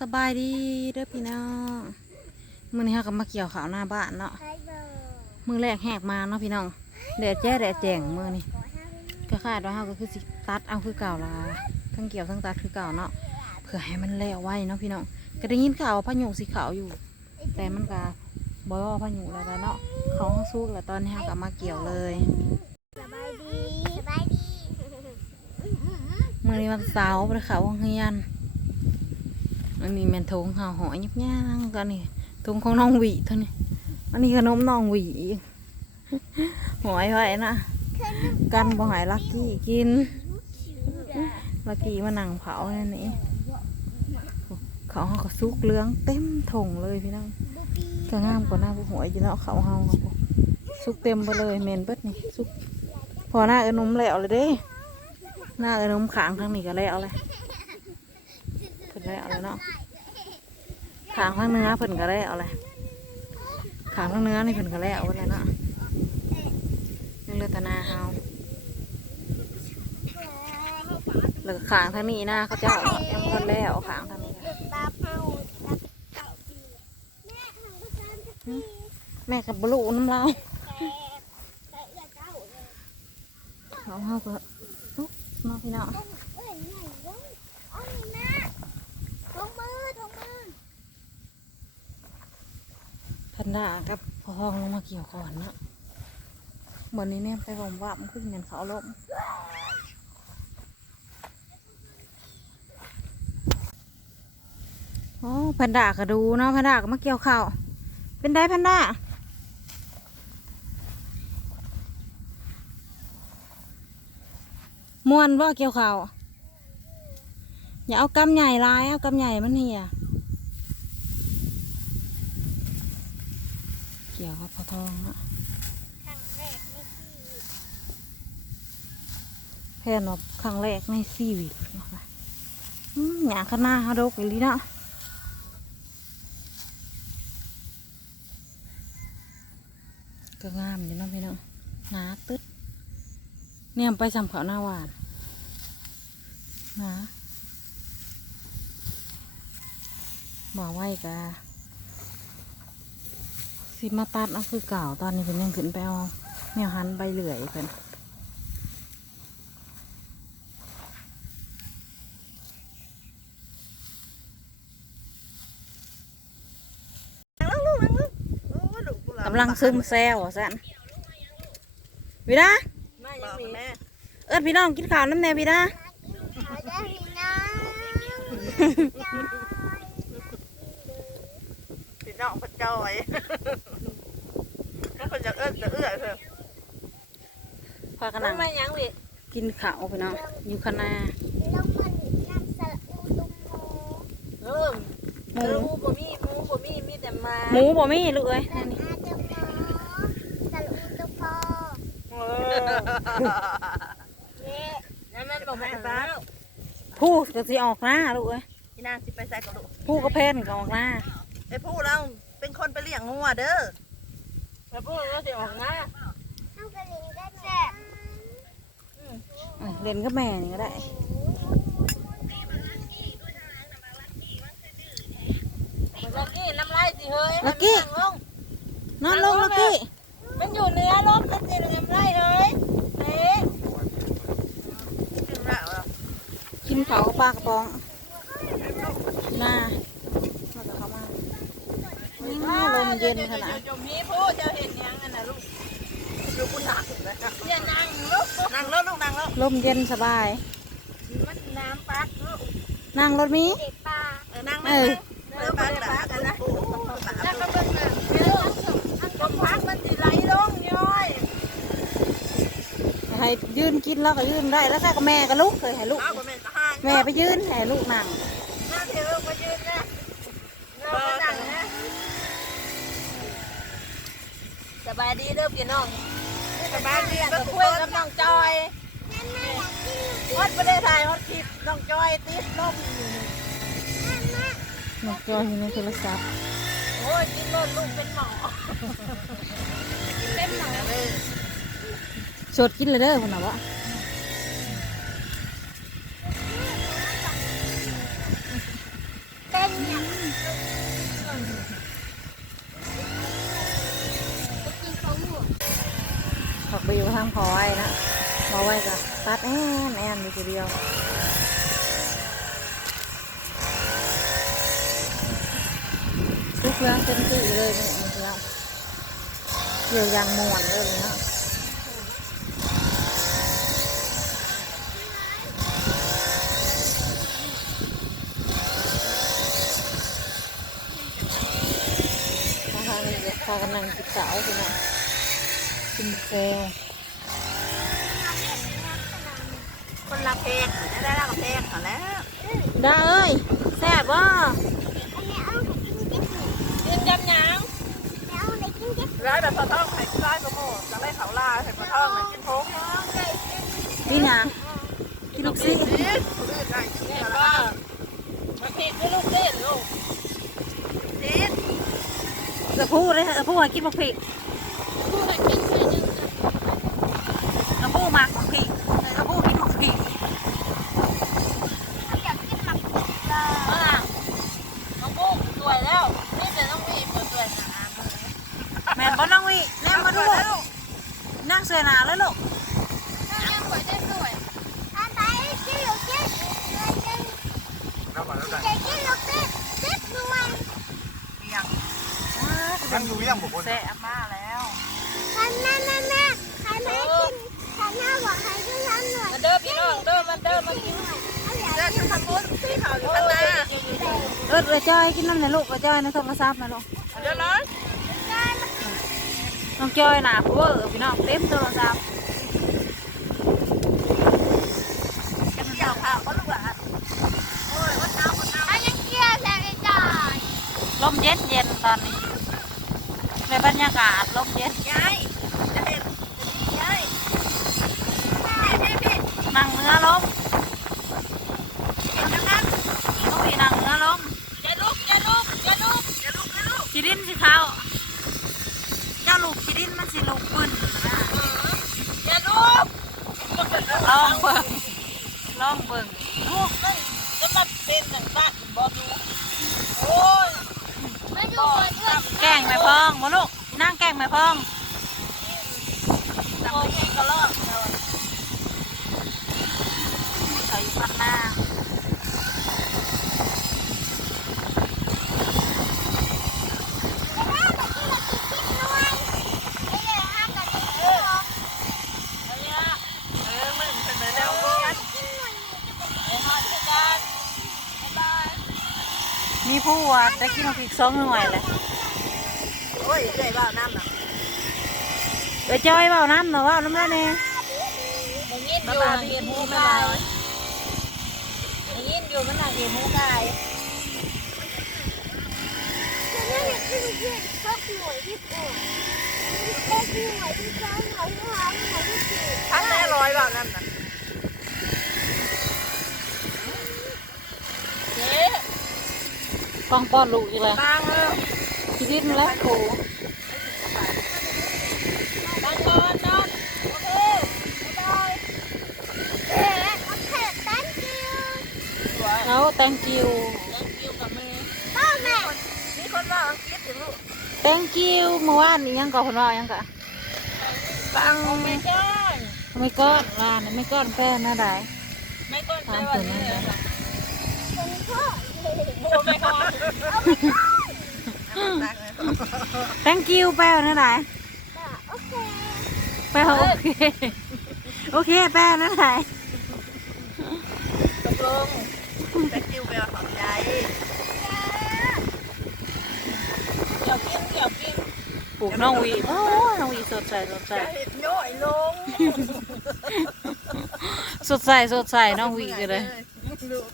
สบายดีเด้อพี่น้องมื้อนี้เฮาก็มาเกี่ยวข้าวหน้าบ้านเนาะมื้อแรกแหกมาเนาะพี่น้องแดดแจ้แดดแจ้งมื้อนี้ก็คาดว่าเฮาก็คือสิตัดเอาคือเก่าละทั้งเกี่ยวทั้งตัดคือเก่าเนาะเพื่อให้มันแล้วไว้เนาะพี่น้องก็ได้ยินข่าวว่าพายุสิขาวอยู่ แต่มันก็บ่ว่าพายุแล้วล่ะเนาะเขาห้องสู้แล้วตอนนี้เฮาก็มาเกี่ยวเลยสบายดีสบายดีมื้อนี้วันเสาร์บ่ได้เข้าโรงเรียน อันนี้แมนทงข้าหอยยับย่างก็นี่ทงของน้องวีเท่านี้อันนี้ขนมน้องวีหอยไว้นะกันบ่หายลักกี้กินลักกี้มานั่งเผาอันนี้เขาเขาก็ซุกเลื้องเต็มถงเลยพี่น้องก็งามกว่าหน้าผู้หวยอยู่เนาะเขาเฮาซุกเต็มไปเลยเมนเบิดนี่ซุกพอหน้าเอ็นมแล้วเลยเด้หน้าเอ็นมขางทางนี้ก็แล้วเลย พิ่นแล้วเลยเนาะขางทางเนื้อเพิ่นก็แล้วเลยขางทางเนื้อนี่เพิ่นก็แล้วเลยเนาะยังเลือแต่หนาเฮาแล้วขางทางนี้น้าเขาเจ้ายังเพิ่นแล้วขางทางนี้ก็ตาเผาตาเต่านี้แม่กับบลูน้ำเราเอื้อเจ้าเขาเฮาก็ตุ๊กเนาพี่นาะเอ้ยไหนวะเอานี่แม่ทงมือทงมือ พั นดากับพอห้องลงมาเกี่ยวก่อนเนาะเหมือนนี้เนี่ยไปบ่มว่ามันขึ้นเงินเขาลมโอ้แพนดาก็ดูเนาะแพนดาก็มาเกี่ยวข้าวเป็นได้แพนดาม่วนว่าเกี่ยวข้าวอย่าเอากำใหญ่ร้ายเอากำใหญ่มันนี่อะ เกี่ยวกับพอทองเนาะครั้งแรกในชีวิตแพนว่าครั้งแรกในชีวิตเนาะค่ะอืมอย่างข้างหน้าเขาดกอีหลีเนาะก็งามอยู่เนาะพี่น้องหนาตึ๊ดเนี่ยไปสำเขาหน้าหวานหนาบ่ไว้กะ สิมาตัดเอาคือเก่าตอนนี้เป็นยังขึ้นไปเอาเนี่ยหันใบเหลื่อยเป็นนั่งลูกนั่งลูกโอ้ลูกกูหบกำลังซึมแซวอะสันวิดามายังมีแม่เอิดพี่น้องกินข้าวน้ำแน่วิดาเขาได้มี น้พี่น้องเพันจอยแล้วคนจะเอื้อจะเอื้อเถอะพากันนั่งมายังวิกินข้าวพี่น้องอยู่ข้างหน้าำแล้วมันน้ำสลัดอูตุมโมเออหหมูมูบ่มีหมูบ่มีมีแต่มาหมูบ่มีลูกเอ้ยสลัดอาตุมโมสลัดอูตุมโมเออเย้นั่นมันบอกแม่ฟ้าผู้ก็สิออกหน้าลูกเอ้ยพี่นางสิไปใส่กับลูกผู้ก็เพนก็ออกหน้า ไอ้ผู้เราเป็นคนไปเลี้ยงงัวเด้อไอ้ผู้เราสิออกนะเอากระดิ่งได้แซ่บเอ้ยเล่นกับแม่นี่ก็ได้ลักกี้น้ำลายสิเฮ้ยลักกี้นอนลงลักกี้ มันอยู่เหนือรถมันสิน้ำลายเฮ้ยเอ๊ะกินแล้วเหรอกินเขาวกับปลากระป๋องหน้าเราจะเข้ามาอืม ลมเย็นขนาดจมนี้ผู้เจ้าเห็นยังอันนะลูกลูกคุณหนักเนี่ยนั่งลูกนั่งแล้วลูกนั่งแล้วลมเย็นสบาย มันน้ำปักลูกนั่งรถมีเด็กปลาเออนั่งนั่งนั่งปักกันนะนั่งก็เบิ่งน่ะเดี๋ยวลมพักมันสิไหลลงย้อยให้ยืนกินแล้วก็ยืนได้แล้วก็แม่ก็ลุกเคยให้ลูกแม่ไปยืนให้ลูกนั่งหน้าเที่ยวมายืนนะเราไปนั่งนะ สบายดีเด้อพี่น้องสบายดีก็คุยกับน้องจอยแม่แม่อยากกินฮอดบ่ได้ถ่ายฮอดคลิปน้องจอยติดลมแม่แม่นกจอยอยู่ในโทรศัพท์โอ้ยกินรถลูกเป็นหมอกินเล่นหมอเลยสดกินเลยเด้อคนน่ะวะ เป็นไง ผักไป อยู่ทางพอไว้นะพอไว้ก็ตัดแอนแอนอยู่ทีเดียวทุกเรื่องเต็มที่เลยเนี่ยมันแล้วเกี่ยวยางม่วนเลยเนาะพากันนั่งกินเสาพี่น้องกินแซ ละเพลงได้ได้ละเพลงเขาแล้วได้เอ้ยแซ่บว่อันนี้เอาไปกินเด็กหนูกินยำหยังแล้วเอาไปกินเด็กร้ายแบบปลาท่องไข่ร้ายกระโมจะไล่เขาลาไข่ปลาท่องไข่กินโพงนี่นะกินลูกซินี่ได้กินอะไรมาผิดไม่ลูกเล่นลูกนี่จะพูดเลยจะพูดให้กินบักพริกจะพูดมากบักพริกจะพูดกินบักพริก อยากกินหมัก มาน้องปุ๊กสวยแล้วนี่เป็นน้องมีคนสวยหนา แม่นบอน้องวิแน่มาดูนั่งเสยหนางสวยได้สวยอันไหนกินลูกเด็กกินน้ำมันแล้วกันเด็กกินลูกเด็กเด็กหน่วยเปียงมันอยู่ยังบุคคลแซ่มาแล้วคันแม่แม่แม่ใครไม่กินคันหน้าบอกให้กินน้ำหน่อยมาเด้อพี่น้องเด้อมาเด้อมากินเอาอยากเด้อกิกินนผักบุ้งที่เขาอยู่ข้างหน้าเออระจอยกินน้ำในลูกระจอยในโทรศัพท์นะลูกเดี๋ยวร้อน น้องจ้อยนาเวอร์พี่น้องเต็มโทรศัพท์เกี่ยวข้าวก็ลูกหลานโอ้ยวัดเอาวัดเอาอันยังเกี่ยวแสงไอ้จ่ายลมเย็นเย็นตอนนี้ในบรรยากาศลมเย็นยายจะเห็นยายนั่งเนื้อลม เห็นทั้งนั้น น้องวินั่งเนื้อลม อย่าลุกอย่าลุกอย่าลุกอย่าลุกอย่าลุก ขีดินสิเขาเจ้าลูกขีดินมันสิลูกปืนนะ อย่าลุก ลองเบิ่งลองเบิ่งลูกนั่นจะมาเป็นอย่างบ้านบอดูโอ้ยไม่ดูคนเพื่อนแกล้งแม่พองมาลูกนั่งแกล้งแม่พองโอ้ยก็รอดเขาอยู่ข้างหน้า เออมันเป็นไปแล้วไอ้ฮอดที่กันบ๊ายบาย มีผู้ว่าได้กินเอาพริกสองหน่วยเลยโอ้ยเรื่อยบ้าน้ำน่ะไปจอยเบาน้ำหน่อยว่าน้ำได้เนี่ยมึงยินอยู่มันเห็นหูกายมึงยินอยู่มันน่ะเห็นหูกายพันแน่ร้อยบ้าน้ำน่ะเจ๊ ฟองป้อนลูกอีกแล้วบางเออขีดินแล้วโผบางคนนอนโอเคบายบายสวแล้ว thank you ยังอยู่กับมือมีคนว่าอังกฤษถึงลูก thank you เมื่อวานนี้ยังก่อคนว่ายังก่อนฟังไม่จ้อยไม่ก้อนลานไม่ก้อนแป้งน่าได้ไม่ก้อนใจวันนี้เลยค่ะโบไม่ก้อน thank you แป้น่าได้แป้โอเค โอเคแป้น่าได้ตกลงแต่คิวไปขอบใจเดี๋ยวกินเดี๋ยวกินปลูกน้องวีโอ้ยน้องวีสดใสสดใสจะเห็นย่อยลง สดใสสดใสน้องวีก็เลย ลูก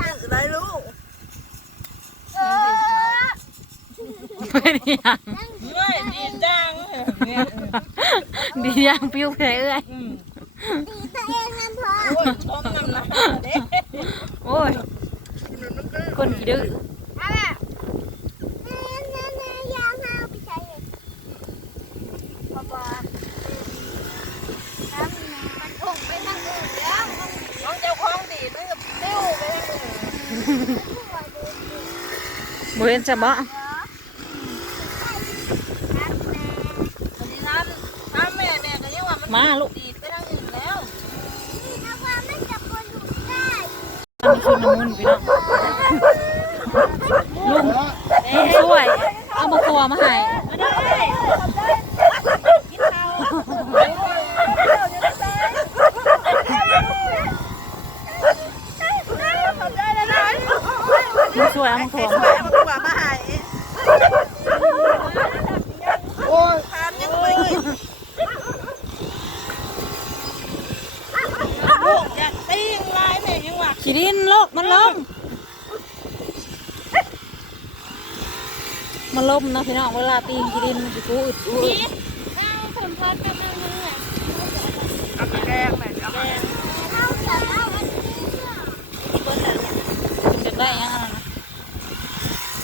อะไรลูก เป็นยังเมื่อยดีจังดียังปิ้วเพลเอ้ยโอ้ยต้มน้ำลาเด้โอ้ยคนขี้ดื้อน้องเจ้าของดีมันก็ติ้วไปทั้งมือบ่เห็นจะบ่ ตอนนี้านร้านแม่แม่ก็ยังว่ามันมาลูกดีไปทางอื่นแล้วตั้งชุดน้ำมันพี่น้องลุงลุงช่วย เอามาตัวมาให้ ขีดินโลกมันลมมันลมนะพี่น้องเวลาตีนขีดินมันจะกูอึดอู้อึดเอาผลพอดไปมั่งนึงอะเอาสีแดงแม่เอาแดงเอาเดี๋ยวเอาอันนี้กินจะได้ยังไงนะ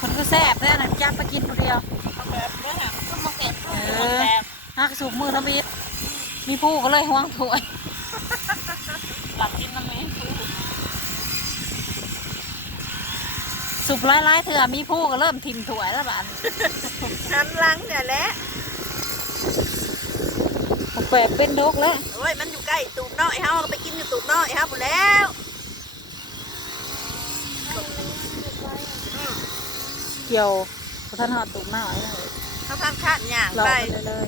คนก็แซ่บแท้นะจับไปกินคนเดียวเอาแบบนี้ค่ะก็มาเก็บเอเอาอแบบฮักสูบมือทบีดมีผู้ก็เลยห่วงถ้วยหลับกินน้ำไหม สุบไล่ๆเถื่อมีผู้ก็เริ่มทิมถ้วยแล้วบ้านหันหลังเนี่ยแหละแปบเป็นโดกแล้วโอ้ยมันอยู่ใกล้ตูบน้อยเฮาก็ไปกินอยู่ตูบน้อยเฮาหมดแล้วเกี่ยวพระท่านหอดตุ่มหน่อยเขาทานข้าวย่างรอไปไปเลย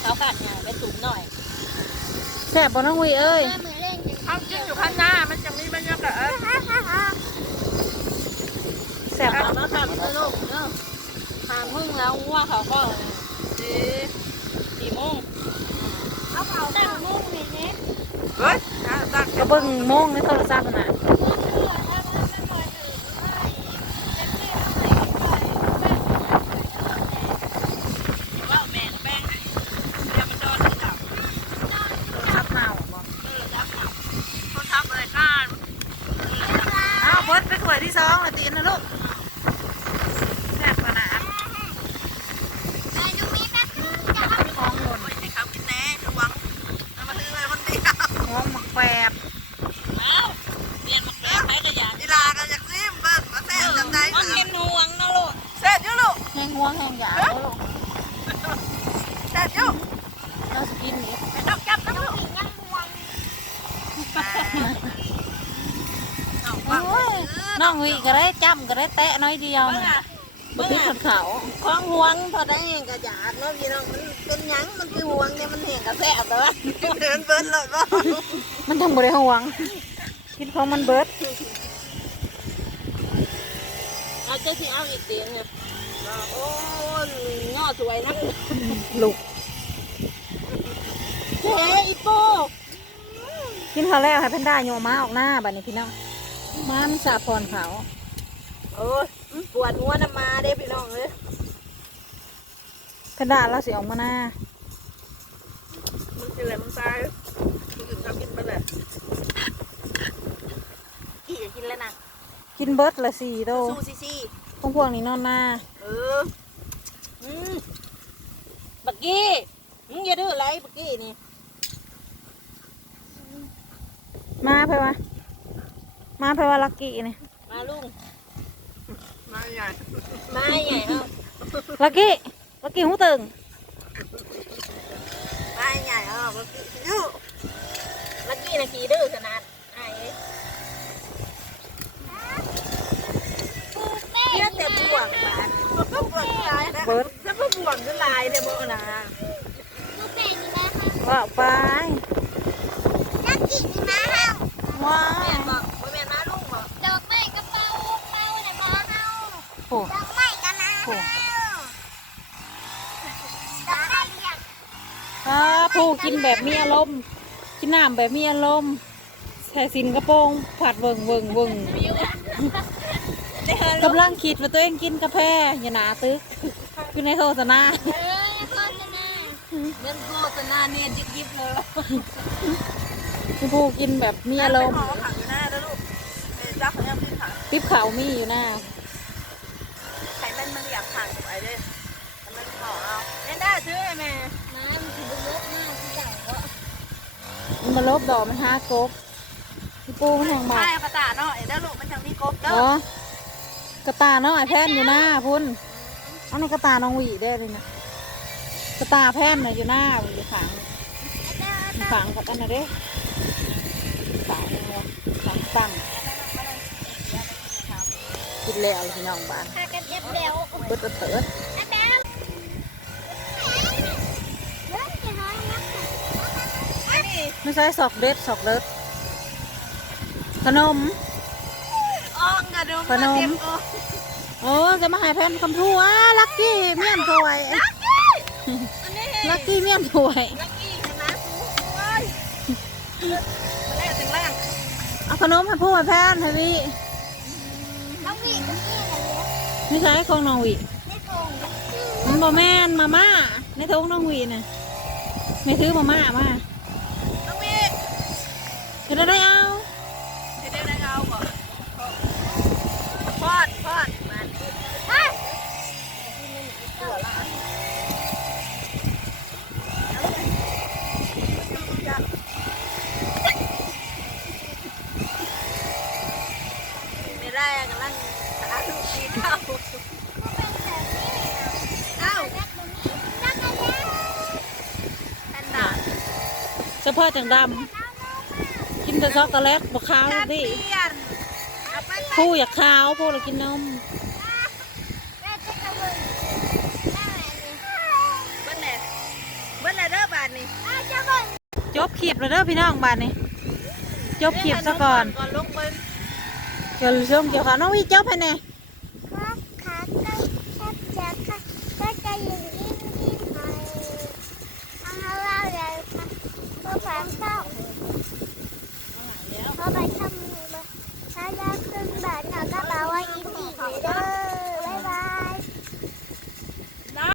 เขาขาดย่างไปตูบหน่อยแซ่บบ่น้องวีเอ้ยเหมือนเล่นเขากินอยู่ข้างหน้ามันจะมีบรรยากาศ แซ่บเอาบ่มาขับเลยลูกเนาะหามึงแล้วว่าเขาก็ดีสี่โมงเอาเผาตั้งมุ้งนี่เนี่ยเฮ้ยอะตักก็เบิ่งโมงในโทรศัพท์น่ะว่าแม่กับแป้งเดี๋ยวมันโดนที่ดับโทรศัพท์เมาบ่ เออดับดับเขาทำอะไรกัน อ้าวเบิดไปถ้วยที่สองเลยตีนนะลูกแซ่บขนาด ไอ้ดูมีแป๊บนึงจะเอา ของหล่น โอ้ยให้เขากินแน่ระวังเอามาซื้อเลยคนเดียว หอมหมักแปบ อ้าวเรียนมาแก้ไขกระยานกีฬากันอยากซิมเบิ้งมาแซ่บจำได้มันเห็นห่วงนะลูกแซ่บอยู่ลูก แห้งห่วงแห้งหยาบบ่ลูก แซ่บอยู่ เราสกินนี่ ไปนกจับนะลูก ยังห่วง โอ้ยน้องวี ก็ได้จ้ำก็ได้แตะน้อยเดียวเบิ้งนะอะบ่ถึงคนเขาของห่วงพอได้เห็นกระยาดเนาะพี่น้องมันเป็นหยังมันคือห่วงเนี่ยมันเห็นกระแซ่บแต่ว่าเดินเบิ้ลเลยว่ามันทำบ่ได้ห่วง คิดของมันเบิดเอาเจ้าที่เอาอีกเตียงเนี่ยโอ้ยงอสวยนะลูกเฮ้ยอีโป้กินข้าวแล้วให้เพิ่นได้โยมาออกหน้าบัดนี้พี่น้องมามันสาพรเขา โอ้ยปวดหัวน้ำมาเด้พี่น้องเลยเพิ่นได้เราสิออกมาหน้ามันกินอะไรมันตายคนอื่นเขากินไปเลยกี่จะกินแล้วนะกินเบิดละสี่โตสู้ซี่ซี่พวกพวกนี้นอนหน้าเอออืมบักกี้มึงอย่าดื้อไรบักกี้นี่มาเพื่อวะมาเพื่อว่าลักกี้นี่มาลุง มาใหญ่มาใหญ่เนาะลักกี้ลักกี้หูตึงมาใหญ่เนาะบักกี้ดื้อบักกี้นะขี้ดื้อขนาดไอ้เนี่ยแต่บ่วงบาดก็บ่วงลายนะเบิดแล้วก็บ่วงก็ลายเนี่ยบ่นะลูกแม่นี่นะว่าไปนักกินนี่นะเฮาว้า อ่าผู้กินแบบมีอารมณ์กินน้ำแบบมีอารมณ์ใส่สินกระโปรงผัดเวิงเวิงเวิงกำลังคิดว่าตัวเองกินกาแฟอย่าหนาตึกอยู่ในโฆษณาเอ้ยโฆษณาเงินโฆษณาเนี่ยยิบยิบเลยคือผู้กินแบบมีอารมณ์ขอขังอยู่หน้าแล้วลูกเอ้ยจับเขายังไม่ขังติ๊บเขามีอยู่หน้า มันมาลบดอกมันห้ากบพี่ปูมันแห่งบาใช่ทกระตาเนาะเอ็นได้ลูกมันยังมีกบเด้อ๋ออกระตาน้องไอ้แพนอยู่หน้าพุ่นอันนี้กระตาน้องหวีได้เลยนะกระตาแพนน่ะอยู่หน้ามันอยู่ขางฝังกับอันนั้นเด้ฝังเลยวะฝังปังกินแล้วพี่น้องบ้านพากันเจ็บเดียวเบิดเอาเถิด แอบแล้วเริ่มจะหายนัก อันนี้ ไม่ใช่สอกเด็ดสอกเด็ดขนม อ่องกระดุมขนม เต็มอ่องโอ้จะมาใหายแผ่นคำพูอะลักกี้เมี่ยนถวยอันนี้ลักกี้เมี่ยนถวยลักกี้ชนะสูงเว้ยมาแรกถึงแรกเอาขนมให้พูให้แผ่นให้วิน้องวีกับนี่อะไรเนี่ยไม่ใช่ของน้องวิในทงมันบ่แม่นมาม่าในท้องน้องวิน่ะไม่ถือมาม่ามา น้องมี เดี๋ยวเราได้เอา เดี๋ยวได้เอาก่อนพอดพอดมัน อะ ไม่ได้กำลังตาลูกดีเข้า ก็เป็นแบบนี้ เอ้า นักแบบนี้นักอะไรเนี่ย แพนด้า เฉพาะ จังดำกินแต่ช็อกโกแลตบะขาวแคนะปดิเปียนเอาไปไปผู้อยากขาวผู้เลยกินนมแม่จะกระเบื้องได้ไหมนี่เบิ้ลแหละเบิ้ลแหละเด้อบาทนี่อ้าวจะเบิ่งจบคลิปแล้วเด้อพี่น้องบ้านนี้จบคลิปซะก่อนก่อนลงเบิ้ลเดี๋ยวช่วงเกี่ยวกับน้องวิจบให้แน่